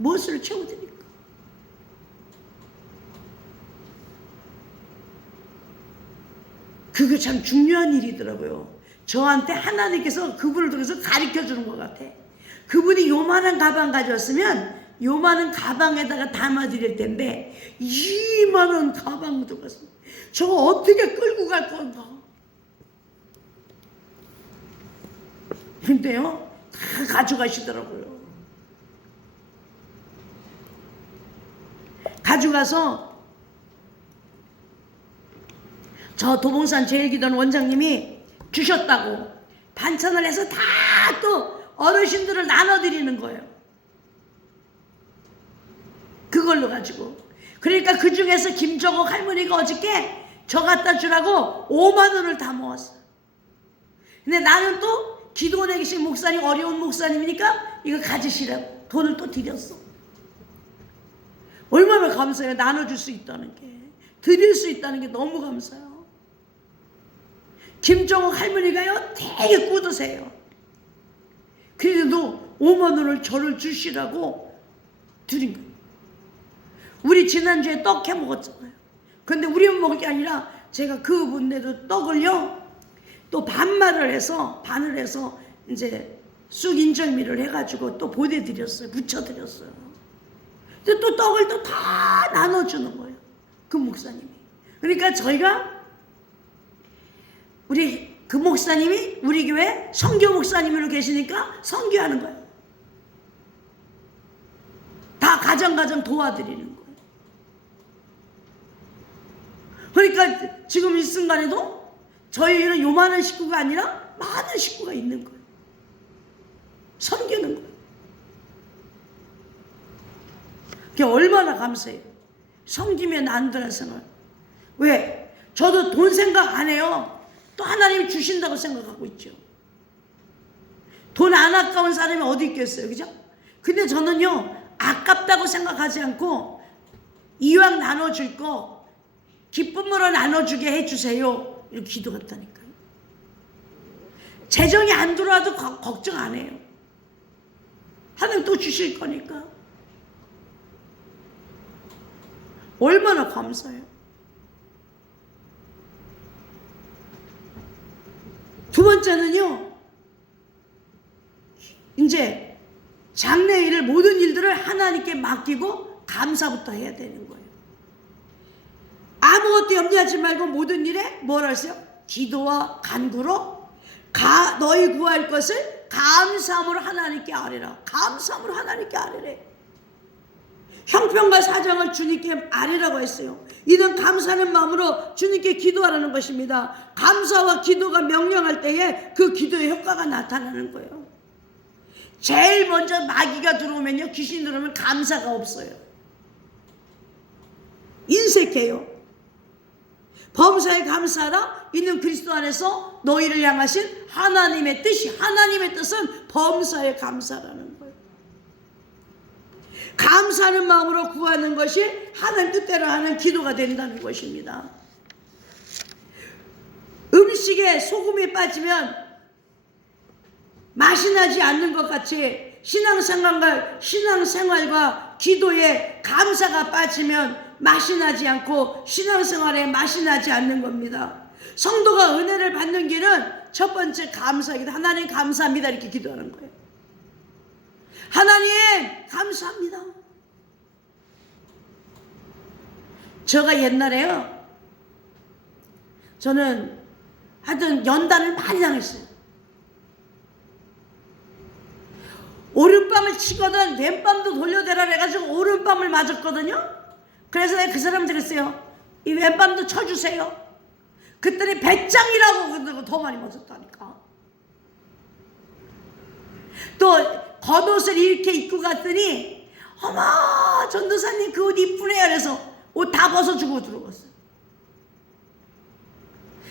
무엇으로 채워드릴까? 그게 참 중요한 일이더라고요. 저한테 하나님께서 그분을 통해서 가르쳐주는 것 같아. 그분이 요만한 가방 가져왔으면 요만한 가방에다가 담아드릴 텐데 이만한 가방 들어갔습니다. 저거 어떻게 끌고 갈 건가? 근데요, 다 가져가시더라고요. 가져가서 저 도봉산 제일기도원 원장님이 주셨다고 반찬을 해서 다 또 어르신들을 나눠드리는 거예요. 그걸로 가지고. 그러니까 그 중에서 김정옥 할머니가 어저께 저 갖다 주라고 5만 원을 다 모았어요. 근데 나는 또 기도원에 계신 목사님, 어려운 목사님이니까 이거 가지시라고 돈을 또 드렸어. 얼마나 감사해요. 나눠줄 수 있다는 게, 드릴 수 있다는 게 너무 감사해요. 김정옥 할머니가요 되게 꾸드세요. 그래도 5만 원을 저를 주시라고 드린 거예요. 우리 지난주에 떡 해 먹었잖아요. 근데 우리만 먹을 게 아니라 제가 그분네도 떡을요 또 반말을 해서 반을 해서 이제 쑥 인절미를 해가지고 또 보내드렸어요. 부쳐드렸어요. 근데 또 떡을 또 다 나눠주는 거예요. 그 목사님이. 그러니까 저희가 우리 그 목사님이 우리 교회 선교 목사님으로 계시니까 선교하는 거예요. 다 가정가정 도와드리는 거예요. 그러니까 지금 이 순간에도 저희는 요만한 식구가 아니라 많은 식구가 있는 거예요. 섬기는 거예요. 그게 얼마나 감사해요. 섬기면 안 되는 생각. 왜? 저도 돈 생각 안 해요. 또 하나님이 주신다고 생각하고 있죠. 돈 안 아까운 사람이 어디 있겠어요. 그죠? 근데 저는요 아깝다고 생각하지 않고 이왕 나눠줄 거 기쁨으로 나눠주게 해주세요. 이렇게 기도했다니까요. 재정이 안 들어와도 걱정 안 해요. 하나님 또 주실 거니까. 얼마나 감사해요. 두 번째는요, 이제 장래일을 모든 일들을 하나님께 맡기고 감사부터 해야 되는 거예요. 아무것도 염려하지 말고 모든 일에 뭘 하세요? 기도와 간구로 너희 구할 것을 감사함으로 하나님께 아뢰라. 감사함으로 하나님께 아뢰래. 형편과 사정을 주님께 아뢰라고 했어요. 이는 감사하는 마음으로 주님께 기도하라는 것입니다. 감사와 기도가 명령할 때에 그 기도의 효과가 나타나는 거예요. 제일 먼저 마귀가 들어오면요, 귀신이 들어오면 감사가 없어요. 인색해요. 범사에 감사하라. 이는 그리스도 안에서 너희를 향하신 하나님의 뜻이, 하나님의 뜻은 범사에 감사라는 거예요. 감사하는 마음으로 구하는 것이 하나님 뜻대로 하는 기도가 된다는 것입니다. 음식에 소금이 빠지면 맛이 나지 않는 것 같이 신앙생활과 기도에 감사가 빠지면 맛이 나지 않고 신앙생활에 맛이 나지 않는 겁니다. 성도가 은혜를 받는 길은 첫 번째 감사이기도. 하나님 감사합니다 이렇게 기도하는 거예요. 하나님 감사합니다. 제가 옛날에요, 저는 하여튼 연단을 많이 당했어요. 오른밤을 치거든 왼밤도 돌려대라 해가지고 오른밤을 맞았거든요. 그래서 내가 그 사람한테 그랬어요. 이 왼밤도 쳐주세요. 그랬더니 배짱이라고 그러고 더 많이 맞았다니까. 또 겉옷을 이렇게 입고 갔더니 어머 전도사님 그 옷 이쁘네요. 그래서 옷 다 벗어주고 들어갔어요.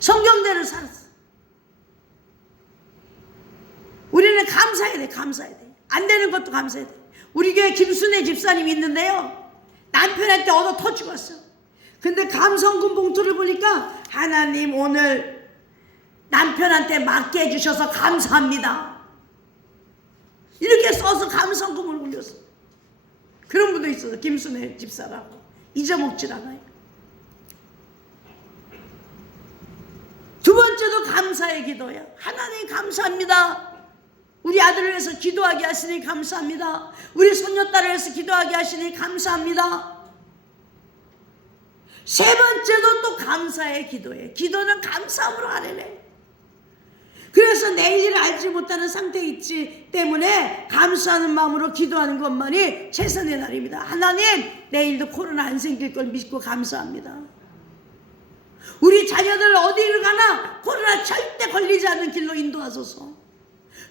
성경대로 살았어. 우리는 감사해야 돼. 감사해야 돼. 안 되는 것도 감사해야 돼. 우리 교회 김순애 집사님이 있는데요, 남편한테 얻어 터지고 왔어요. 근데 감성금 봉투를 보니까 하나님 오늘 남편한테 맡게 해주셔서 감사합니다 이렇게 써서 감성금을 올렸어. 그런 분도 있어요. 김순애 집사라고. 잊어먹질 않아요. 두 번째도 감사의 기도예요. 하나님 감사합니다. 우리 아들을 위해서 기도하게 하시니 감사합니다. 우리 손녀딸을 위해서 기도하게 하시니 감사합니다. 세 번째도 또 감사의 기도예요. 기도는 감사함으로 하려네. 그래서 내일을 알지 못하는 상태에 있지 때문에 감사하는 마음으로 기도하는 것만이 최선의 날입니다. 하나님, 내일도 코로나 안 생길 걸 믿고 감사합니다. 우리 자녀들 어디를 가나 코로나 절대 걸리지 않는 길로 인도하소서.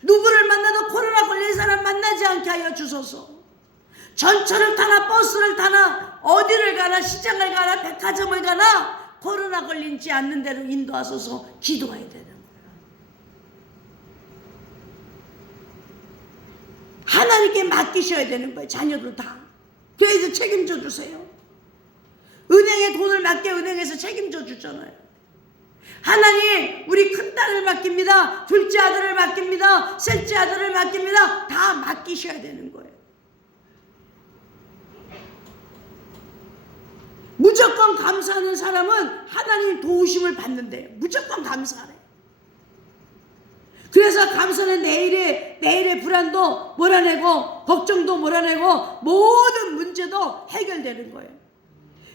누구를 만나도 코로나 걸린 사람 만나지 않게 하여 주소서. 전철을 타나 버스를 타나 어디를 가나 시장을 가나 백화점을 가나 코로나 걸리지 않는 대로 인도하소서. 기도해야 되는 거예요. 하나님께 맡기셔야 되는 거예요. 자녀들 다. 그래서 책임져 주세요. 은행에 돈을 맡겨 은행에서 책임져 주잖아요. 하나님, 우리 큰딸을 맡깁니다. 둘째 아들을 맡깁니다. 셋째 아들을 맡깁니다. 다 맡기셔야 되는 거예요. 무조건 감사하는 사람은 하나님 도우심을 받는데요. 무조건 감사하래. 그래서 감사는 내일의 불안도 몰아내고 걱정도 몰아내고 모든 문제도 해결되는 거예요.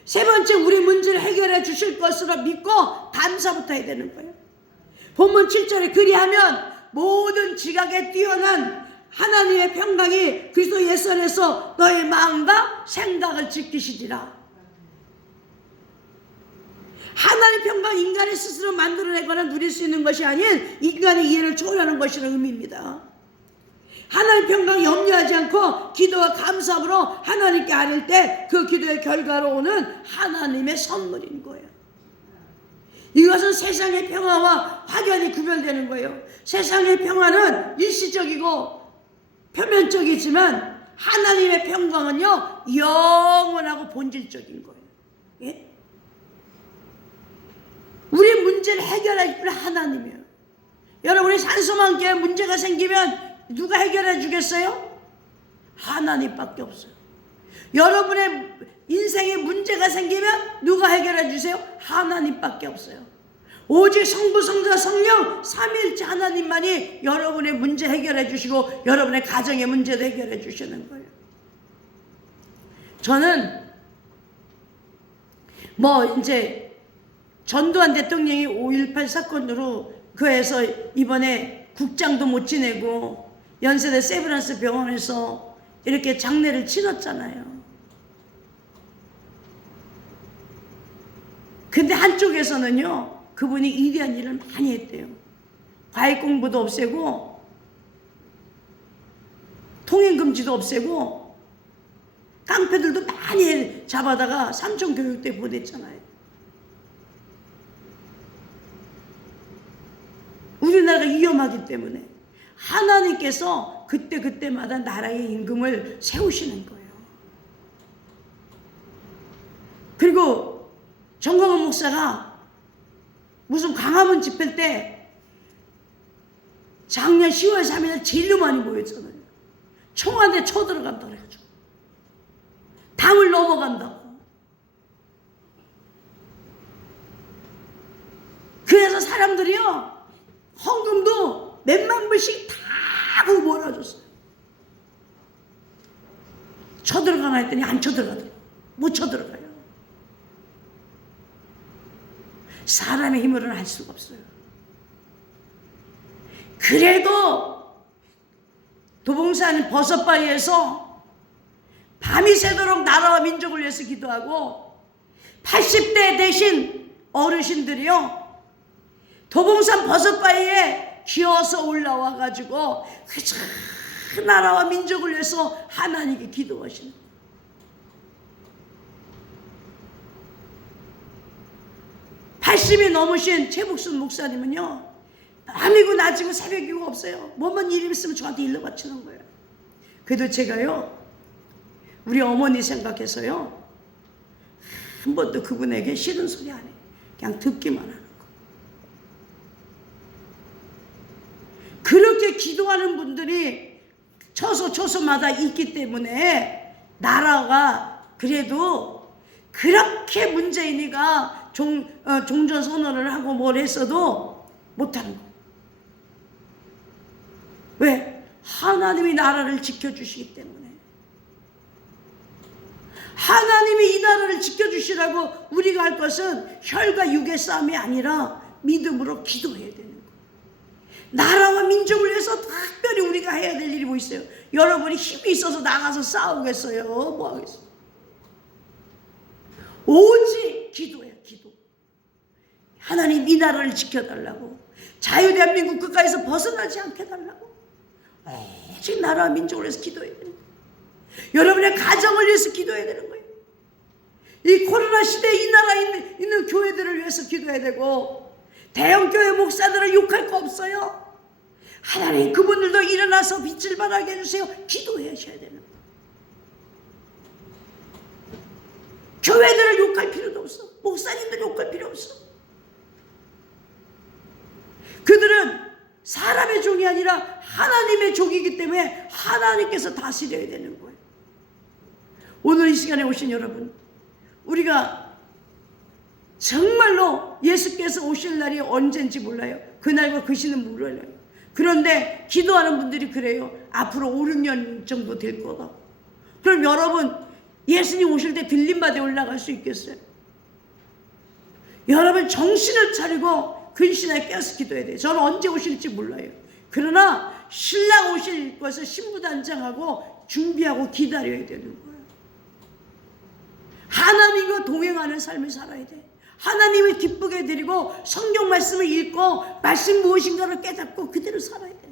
세 번째, 우리 문제를 해결해 주실 것으로 믿고 감사부터 해야 되는 거예요. 본문 7절에 그리하면 모든 지각에 뛰어난 하나님의 평강이 그리스도 예수 안에서 너의 마음과 생각을 지키시리라. 하나님 평강 인간이 스스로 만들어내거나 누릴 수 있는 것이 아닌 인간의 이해를 초월하는 것이라는 의미입니다. 하나님 평강 염려하지 않고 기도와 감사함으로 하나님께 아릴 때 그 기도의 결과로 오는 하나님의 선물인 거예요. 이것은 세상의 평화와 확연히 구별되는 거예요. 세상의 평화는 일시적이고 표면적이지만 하나님의 평강은요 영원하고 본질적인 거예요. 예? 우리 문제를 해결할 분 하나님이에요. 여러분이 산소망교회 문제가 생기면 누가 해결해 주겠어요? 하나님밖에 없어요. 여러분의 인생에 문제가 생기면 누가 해결해 주세요? 하나님밖에 없어요. 오직 성부, 성자, 성령 삼위일체 하나님만이 여러분의 문제 해결해 주시고 여러분의 가정의 문제도 해결해 주시는 거예요. 저는 이제 전두환 대통령이 5.18 사건으로 그에서 이번에 국장도 못 지내고 연세대 세브란스 병원에서 이렇게 장례를 치렀잖아요. 근데 한쪽에서는요 그분이 위대한 일을 많이 했대요. 과외 공부도 없애고 통행금지도 없애고 깡패들도 많이 잡아다가 삼重교육대 보냈잖아요. 우리나라가 위험하기 때문에 하나님께서 그때마다 나라의 임금을 세우시는 거예요. 그리고 정광훈 목사가 무슨 광화문 집회 때 작년 10월 3일 제일 많이 모였잖아요. 청와대 쳐들어간다고 해가지고 담을 넘어간다고. 그래서 사람들이요 헌금도 몇만 불씩 다 하고 몰아줬어요. 쳐들어가나 했더니 안 쳐들어가더라고요. 못 쳐들어가요. 사람의 힘으로는 할 수가 없어요. 그래도 도봉산 버섯바위에서 밤이 새도록 나라와 민족을 위해서 기도하고 80대 되신 어르신들이요 도봉산 버섯바위에 기어서 올라와 가지고 그 나라와 민족을 위해서 하나님께 기도하시는 거예요. 80이 넘으신 최복순 목사님은요 밤이고 낮이고 새벽이고 없어요. 뭐만 일 있으면 저한테 일러 바치는 거예요. 그래도 제가요 우리 어머니 생각해서요 한 번도 그분에게 싫은 소리 안 해요. 그냥 듣기만 하는 거. 그렇게 기도하는 분들이 처소마다 있기 때문에 나라가 그래도 그렇게 문재인이가 종전선언을 하고 뭘 했어도 못하는 거예요. 왜? 하나님이 나라를 지켜주시기 때문에. 하나님이 이 나라를 지켜주시라고 우리가 할 것은 혈과 육의 싸움이 아니라 믿음으로 기도해야 되는 거예요. 나라와 민족을 위해서 특별히 우리가 해야 될 일이 뭐 있어요? 여러분이 힘이 있어서 나가서 싸우겠어요? 뭐 하겠어요? 오직 기도해요. 기도. 하나님 이 나라를 지켜달라고, 자유대한민국 국가에서 벗어나지 않게 해달라고 오직 나라와 민족을 위해서 기도해야 되는 거예요. 여러분의 가정을 위해서 기도해야 되는 거예요. 이 코로나 시대에 이 나라에 있는 교회들을 위해서 기도해야 되고, 대형교회 목사들을 욕할 거 없어요. 하나님 그분들도 일어나서 빛을 발하게 해주세요. 기도하셔야 되는 거예요. 교회들을 욕할 필요도 없어. 목사님들 욕할 필요 없어. 그들은 사람의 종이 아니라 하나님의 종이기 때문에 하나님께서 다스려야 되는 거예요. 오늘 이 시간에 오신 여러분, 우리가 정말로 예수께서 오실 날이 언젠지 몰라요. 그날과 그 시는 몰라요. 그런데 기도하는 분들이 그래요. 앞으로 5, 6년 정도 될 거다. 그럼 여러분 예수님 오실 때 들림바다에 올라갈 수 있겠어요? 여러분 정신을 차리고 근신에 깨어서 기도해야 돼요. 저는 언제 오실지 몰라요. 그러나 신랑 오실 것을 신부단장하고 준비하고 기다려야 되는 거예요. 하나님과 동행하는 삶을 살아야 돼. 하나님을 기쁘게 드리고 성경 말씀을 읽고 말씀 무엇인가를 깨닫고 그대로 살아야 돼.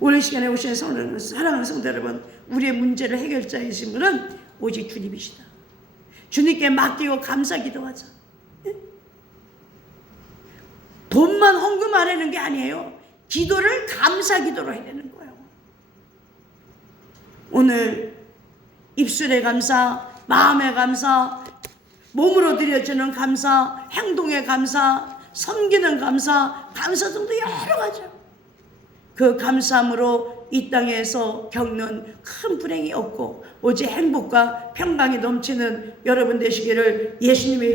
오늘 시간에 오신 사랑하는 성도 여러분, 우리의 문제를 해결자이신 분은 오직 주님이시다. 주님께 맡기고 감사 기도하자. 돈만 헌금하려는 게 아니에요. 기도를 감사 기도로 해야 되는 거예요. 오늘 입술의 감사, 마음의 감사, 몸으로 드려주는 감사, 행동의 감사, 섬기는 감사, 감사 등도 여러 가지요. 그 감사함으로 이 땅에서 겪는 큰 불행이 없고 오직 행복과 평강이 넘치는 여러분 되시기를 예수님의